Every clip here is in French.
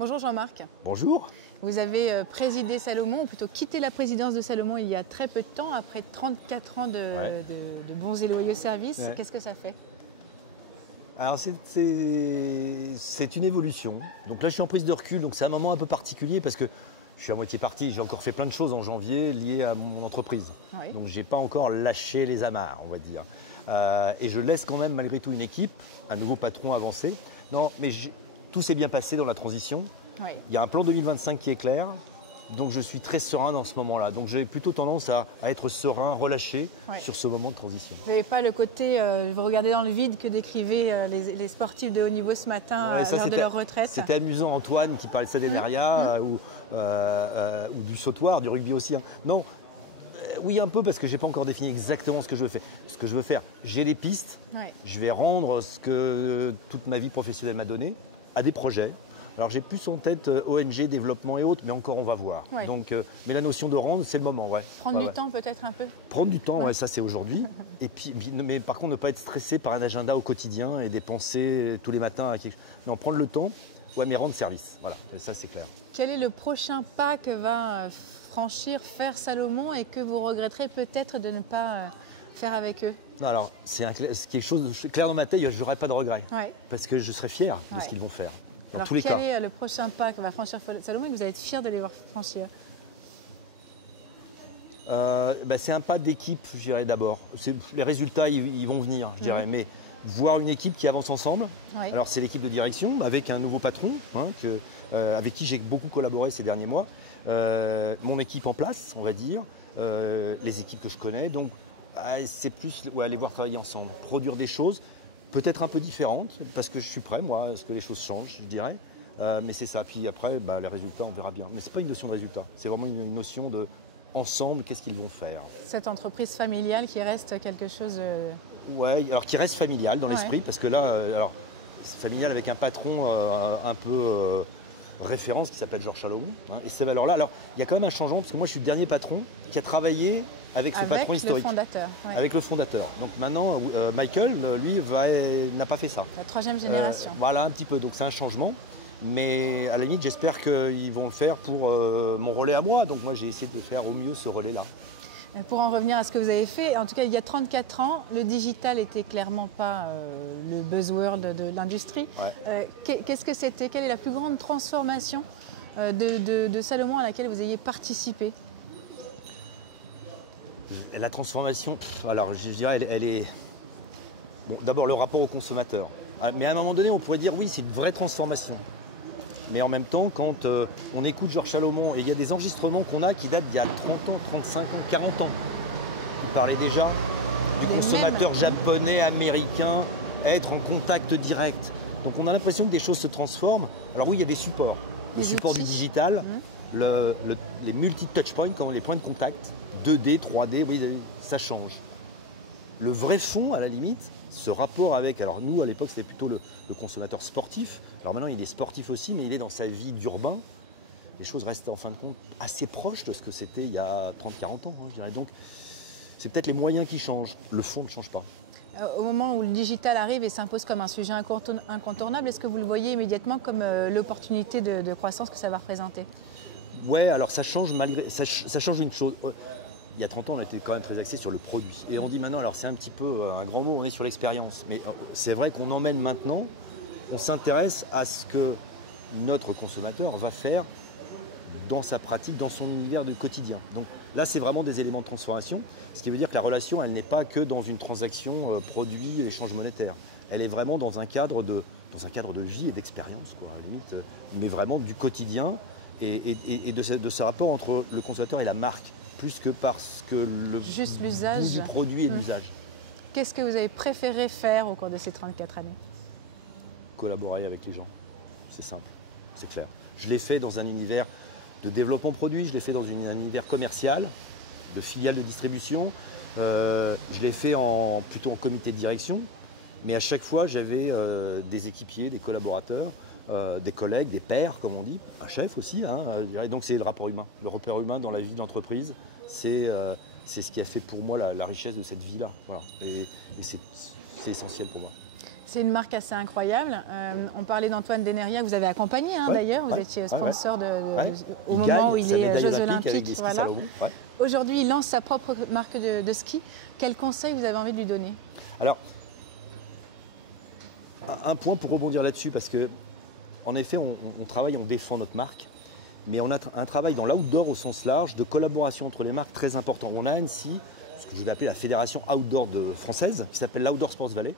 Bonjour Jean-Marc. Bonjour. Vous avez présidé Salomon, ou plutôt quitté la présidence de Salomon il y a très peu de temps, après 34 ans de bons et loyaux services. Ouais. Qu'est-ce que ça fait? Alors c'est une évolution. Donc là je suis en prise de recul, donc c'est un moment un peu particulier parce que je suis à moitié parti, j'ai encore fait plein de choses en janvier liées à mon entreprise. Oui. Donc j'ai pas encore lâché les amarres, on va dire. Et je laisse quand même malgré tout une équipe, un nouveau patron avancé. Non, mais tout s'est bien passé dans la transition. Oui. Il y a un plan 2025 qui est clair. Donc je suis très serein dans ce moment-là. Donc j'ai plutôt tendance à être serein, relâché sur ce moment de transition. Vous n'avez pas le côté, vous regardez dans le vide que décrivaient les sportifs de haut niveau ce matin lors de leur retraite. C'était amusant, Antoine qui parlait de ça des Meria ou du sautoir, du rugby aussi. Hein. Non, oui un peu parce que je n'ai pas encore défini exactement ce que je veux faire. J'ai les pistes, je vais rendre ce que toute ma vie professionnelle m'a donné à des projets. Alors j'ai plus en tête ONG, développement et autres, mais encore on va voir. Ouais. Donc, mais la notion de rendre, c'est le moment. Ouais. Prendre du temps peut-être un peu. Prendre du temps, ça c'est aujourd'hui. Et puis, mais par contre ne pas être stressé par un agenda au quotidien et des pensées tous les matins à quelque chose. Non, prendre le temps, mais rendre service. Voilà, et ça c'est clair. Quel est le prochain pas que va faire Salomon et que vous regretterez peut-être de ne pas faire avec eux? Non, alors c'est quelque chose de clair dans ma tête, je n'aurai pas de regret. Parce que je serai fier de ce qu'ils vont faire. Alors, quel est le prochain pas que va franchir Salomon et que vous allez être fier de les voir franchir? C'est un pas d'équipe, je dirais d'abord. Les résultats, ils vont venir, je dirais. Mais voir une équipe qui avance ensemble. Alors, c'est l'équipe de direction avec un nouveau patron avec qui j'ai beaucoup collaboré ces derniers mois. Mon équipe en place, on va dire. Les équipes que je connais. Donc, c'est plus aller voir travailler ensemble, produire des choses. Peut-être un peu différente, parce que je suis prêt, moi, à ce que les choses changent, je dirais. Mais c'est ça. Puis après, les résultats, on verra bien. Mais ce n'est pas une notion de résultat. C'est vraiment une notion de ensemble, qu'est-ce qu'ils vont faire. Cette entreprise familiale qui reste quelque chose... Ouais, alors qui reste familiale dans l'esprit, parce que là, c'est familial avec un patron un peu référence qui s'appelle Georges Salomon. Et ces valeurs-là, alors il y a quand même un changement, parce que moi je suis le dernier patron qui a travaillé avec ce patron historique. Avec le fondateur. Donc maintenant, Michael, lui, n'a pas fait ça. La troisième génération. Voilà, un petit peu. Donc c'est un changement. Mais à la limite, j'espère qu'ils vont le faire pour mon relais à moi. Donc moi, j'ai essayé de faire au mieux ce relais-là. Pour en revenir à ce que vous avez fait, en tout cas, il y a 34 ans, le digital n'était clairement pas le buzzword de l'industrie. Qu'est-ce que c'était? Quelle est la plus grande transformation de Salomon à laquelle vous ayez participé? La transformation, alors je dirais, elle est... Bon, d'abord, le rapport au consommateur. Mais à un moment donné, on pourrait dire, oui, c'est une vraie transformation. Mais en même temps, quand on écoute Georges Salomon, et il y a des enregistrements qu'on a qui datent d'il y a 30 ans, 35 ans, 40 ans, il parlait déjà du consommateur japonais, américain, être en contact direct. Donc on a l'impression que des choses se transforment. Alors oui, il y a des supports. Le support du digital, les multi-touchpoints, les points de contact, 2D, 3D, oui, ça change. Le vrai fond, à la limite, ce rapport avec, alors nous à l'époque c'était plutôt le consommateur sportif, alors maintenant il est sportif aussi, mais il est dans sa vie d'urbain. Les choses restent en fin de compte assez proches de ce que c'était il y a 30-40 ans, je dirais. Donc c'est peut-être les moyens qui changent, le fond ne change pas. Au moment où le digital arrive et s'impose comme un sujet incontournable, est-ce que vous le voyez immédiatement comme l'opportunité de croissance que ça va représenter? Ouais, alors ça change ça change une chose. Il y a 30 ans, on était quand même très axé sur le produit. Et on dit maintenant, alors c'est un petit peu un grand mot, on est sur l'expérience. Mais c'est vrai qu'on emmène maintenant, on s'intéresse à ce que notre consommateur va faire dans sa pratique, dans son univers du quotidien. Donc là, c'est vraiment des éléments de transformation. Ce qui veut dire que la relation, elle n'est pas que dans une transaction produit, échange monétaire. Elle est vraiment dans un cadre de vie et d'expérience, quoi, à la limite, mais vraiment du quotidien et de ce rapport entre le consommateur et la marque. Plus que parce que juste l'usage du produit et l'usage. Qu'est-ce que vous avez préféré faire au cours de ces 34 années? Collaborer avec les gens. C'est simple, c'est clair. Je l'ai fait dans un univers de développement produit, je l'ai fait dans un univers commercial, de filiales de distribution, je l'ai fait plutôt en comité de direction, mais à chaque fois j'avais des équipiers, des collaborateurs, des collègues, des pairs, comme on dit, un chef aussi. Et donc c'est le rapport humain. Le repère humain dans la vie de l'entreprise, c'est ce qui a fait pour moi la richesse de cette vie-là. Voilà. Et c'est essentiel pour moi. C'est une marque assez incroyable. On parlait d'Antoine Deneria, vous avez accompagné d'ailleurs, vous étiez sponsor au moment où il est Jeux Olympiques. Voilà. Aujourd'hui, il lance sa propre marque de ski. Quel conseil vous avez envie de lui donner? Alors, un point pour rebondir là-dessus, parce que en effet, on travaille, on défend notre marque, mais on a un travail dans l'outdoor au sens large, de collaboration entre les marques très important. On a Annecy, ce que je vais appeler la fédération outdoor française, qui s'appelle l'Outdoor Sports Valley.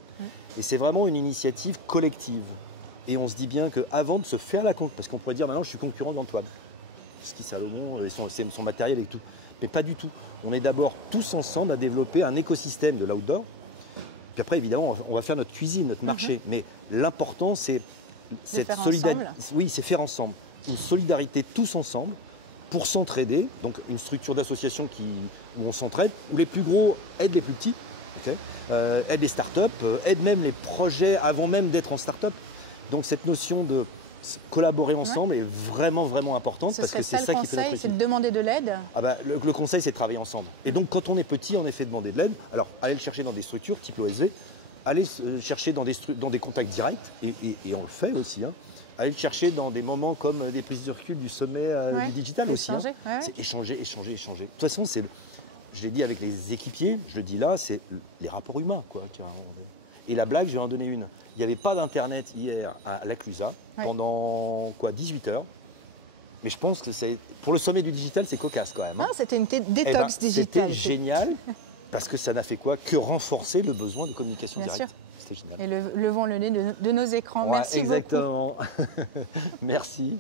Et c'est vraiment une initiative collective. Et on se dit bien qu'avant de se faire la concurrence, parce qu'on pourrait dire maintenant je suis concurrent d'Antoine, Ski Salomon, son matériel et tout. Mais pas du tout. On est d'abord tous ensemble à développer un écosystème de l'outdoor. Puis après, évidemment, on va faire notre cuisine, notre marché. Mais l'important, c'est cette solidarité. Oui, c'est faire ensemble. Une solidarité tous ensemble pour s'entraider. Donc une structure d'association où on s'entraide, où les plus gros aident les plus petits, aident les startups, aident même les projets avant même d'être en start-up. Donc cette notion de collaborer ensemble est vraiment, vraiment importante, parce que c'est ça qui fait notre conseil, c'est de demander de l'aide. Le conseil, c'est de travailler ensemble. Et donc, quand on est petit, en effet, demander de l'aide. Alors, aller le chercher dans des structures type OSV, aller chercher dans des contacts directs, et on le fait aussi. Aller le chercher dans des moments comme des prises de recul du sommet du digital aussi. C'est échanger. De toute façon, je l'ai dit avec les équipiers, je le dis là, c'est les rapports humains, quoi. Et la blague, je vais en donner une. Il n'y avait pas d'internet hier à l'Aclusa pendant 18 heures. Mais je pense que pour le sommet du digital, c'est cocasse quand même. C'était une détox digitale. C'était génial, parce que ça n'a fait quoi que renforcer le besoin de communication directe. C'était génial. Et levons le nez de nos écrans. Merci exactement. Merci.